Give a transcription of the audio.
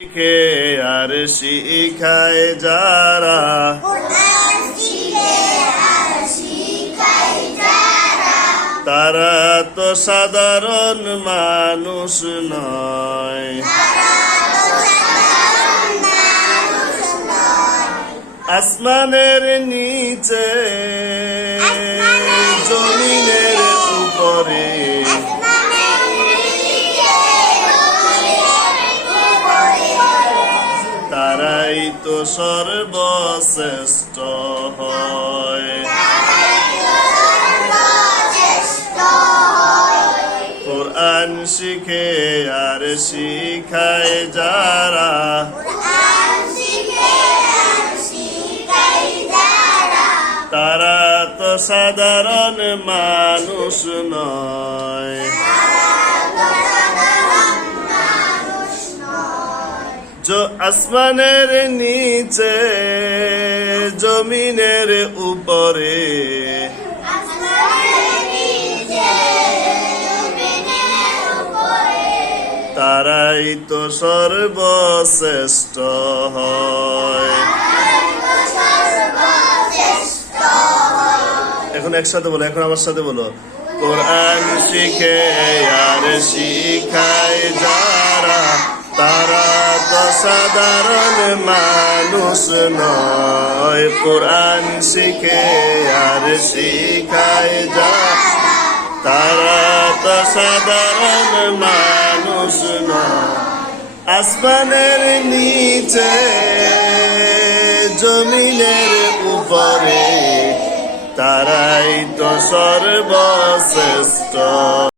শিখে আর শিখায় যারা। তারা তো সাধারণ মানুষ নয়। আসমানের নিচে তো সর্বশ্রেষ্ঠ হয়। কোরআন শিখে আর শিখায় যারা। তারা তো সাধারণ মানুষ নয়। जो আসমানের নিচে জমিনের উপরে। তারাই তো সর্বশ্রেষ্ঠ হয়। এখন একসাথে বলো এখন আমার সাথে বলো। কোরআন শিখে আর শিখায় যারা তারা তো সাধারণ মানুষ নয়। কোরআন শিখে আর শিখায় যারা তারা তো সাধারণ মানুষ নয়। আসমানের নিচে, জমিনের উপরে, তারাই তো সর্বশ্রেষ্ঠ।